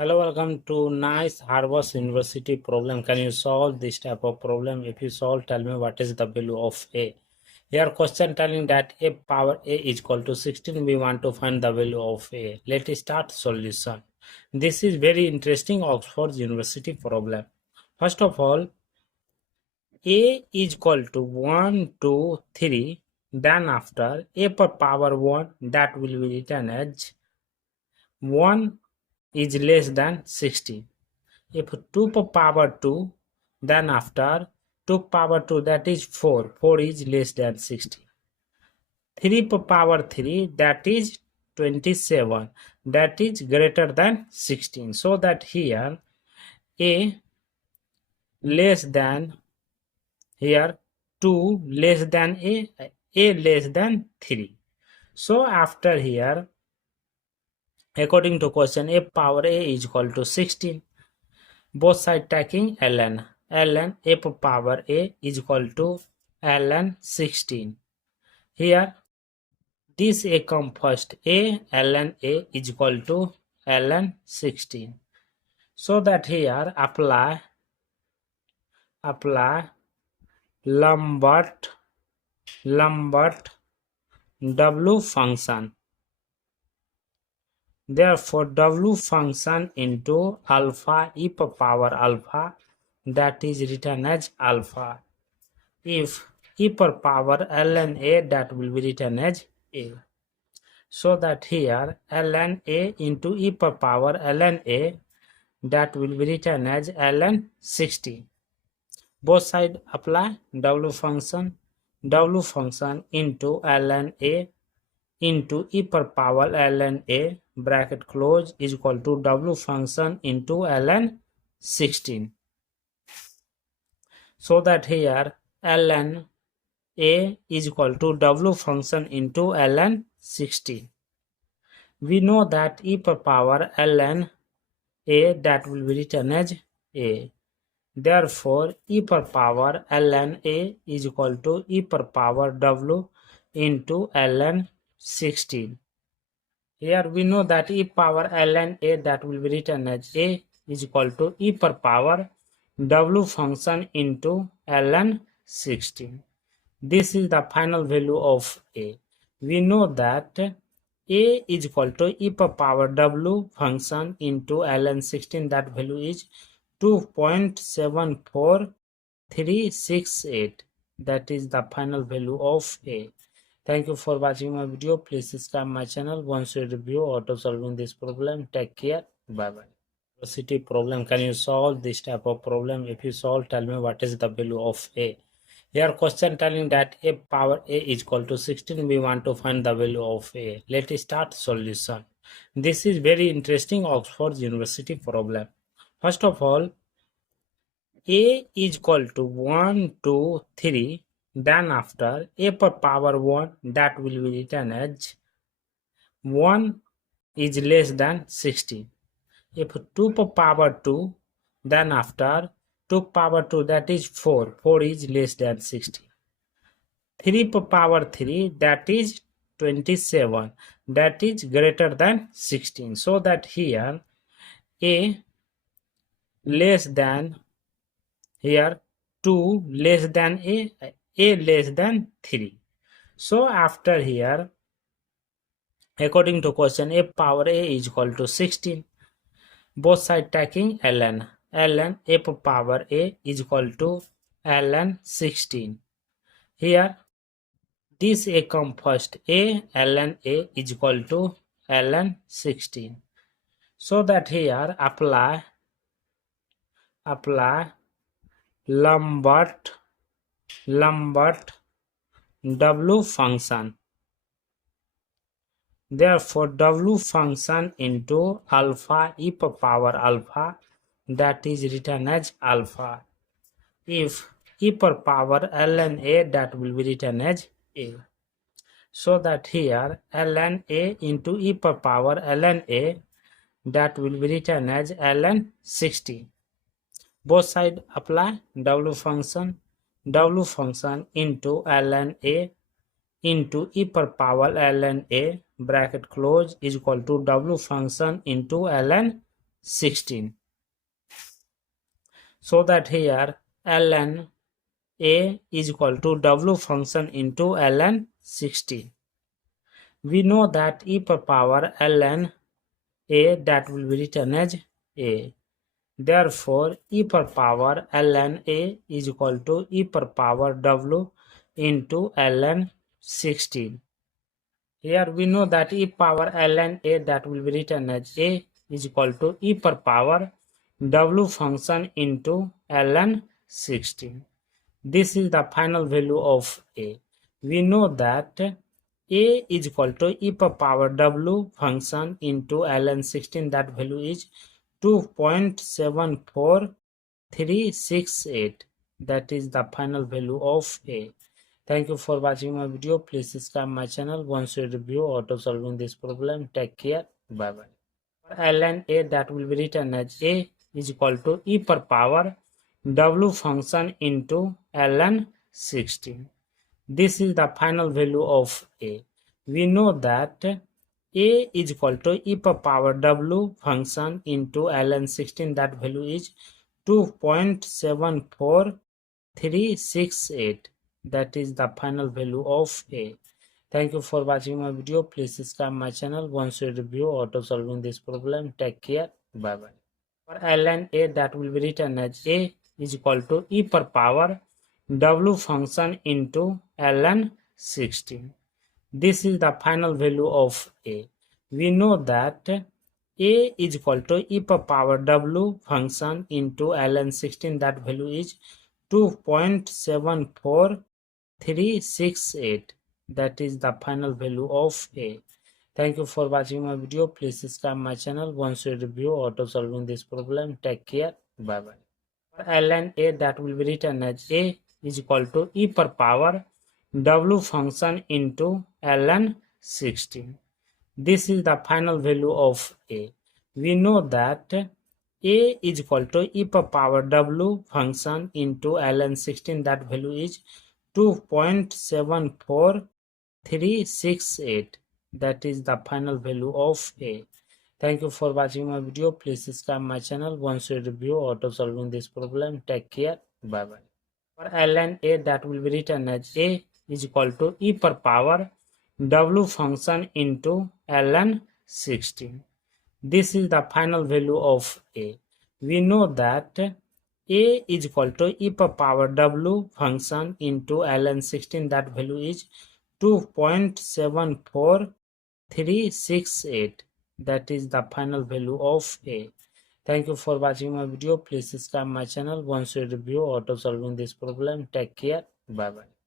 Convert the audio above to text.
Hello, welcome to Nice Harvard University problem. Can you solve this type of problem? If you solve, tell me what is the value of a. Here question telling that a power a is equal to 16. We want to find the value of a. Let's start solution. This is very interesting Oxford University problem. First of all, a is equal to 1, 2, 3. Then after a per power 1, that will be written as 1 is less than 16. If 2 per power 2, then after 2 power 2, that is 4. 4 is less than 60. 3 per power 3, that is 27. That is greater than 16. So that here a less than, here 2 less than a less than 3. So after here, according to question, a power a is equal to 16. Both side taking ln a power a is equal to ln 16. Here this a come first, a ln a is equal to ln 16. So that here apply Lambert W function. Therefore, W function into alpha e power alpha, that is written as alpha. If e power ln a, that will be written as a. So that here ln a into e power ln a, that will be written as ln 60. Both sides apply W function into ln a into e power ln a bracket close is equal to W function into ln 16. So that here ln a is equal to W function into ln 16. We know that e power ln a, that will be written as a. Therefore, e power ln a is equal to e power W into ln 16. Here we know that e power ln a, that will be written as a is equal to e power W function into ln 16. This is the final value of a. We know that a is equal to e power W function into ln 16. That value is 2.74368. That is the final value of a. Thank you for watching my video. Please subscribe my channel. Once you review auto solving this problem, take care. Bye bye. City problem. Can you solve this type of problem? If you solve, tell me what is the value of a. Here question telling that a power a is equal to 16. We want to find the value of a. Let's start solution. This is very interesting Oxford University problem. First of all, a is equal to 1, 2, 3. Then after a per power 1, that will be written as 1 is less than 16. If 2 per power 2, then after 2 power 2, that is 4. 4 is less than 60. 3 per power 3, that is 27. That is greater than 16. So that here a less than, here 2 less than a less than 3. So after here, according to question, a power a is equal to 16. Both side taking ln a power a is equal to ln 16. Here this a come first, a ln a is equal to ln 16. So that here apply Lambert W function. Therefore, W function into alpha e power alpha, that is written as alpha. If e power ln a, that will be written as a. So that here ln a into e power ln a, that will be written as ln 60. Both sides apply W function into ln a into e power ln a bracket close is equal to W function into ln 16. So that here ln a is equal to w function into ln 16. We know that e per power ln a, that will be written as a. Therefore, e per power ln a is equal to e per power w into ln 16. Here we know that e power ln a, that will be written as a, is equal to e per power w function into ln 16. This is the final value of a. We know that a is equal to e per power w function into ln 16. That value is 2.74368. That is the final value of a. Thank you for watching my video. Please subscribe my channel. Once you review auto solving this problem, take care. Bye bye. ln a, that will be written as a is equal to e per power w function into ln 16. This is the final value of a. We know that a is equal to e per power w function into ln 16. That value is 2.74368. That is the final value of a. Thank you for watching my video. Please subscribe my channel. Once you review auto solving this problem, take care. Bye bye. For ln a, that will be written as a is equal to e per power w function into ln 16. This is the final value of a. We know that a is equal to e per power w function into ln 16. That value is 2.74368. That is the final value of a. Thank you for watching my video. Please subscribe my channel. Once you review auto solving this problem, take care. Bye bye. For ln a, that will be written as a is equal to e per power w function into ln 16. This is the final value of a. We know that a is equal to e per power w function into ln 16. That value is 2.74368. That is the final value of a. Thank you for watching my video. Please subscribe my channel. Once you review auto solving this problem, take care. Bye bye. For ln a, that will be written as a is equal to e per power w function into ln 16. This is the final value of a. We know that a is equal to e per power w function into ln 16. That value is 2.74368. That is the final value of a. Thank you for watching my video. Please subscribe my channel. Once you review auto solving this problem, take care. Bye bye.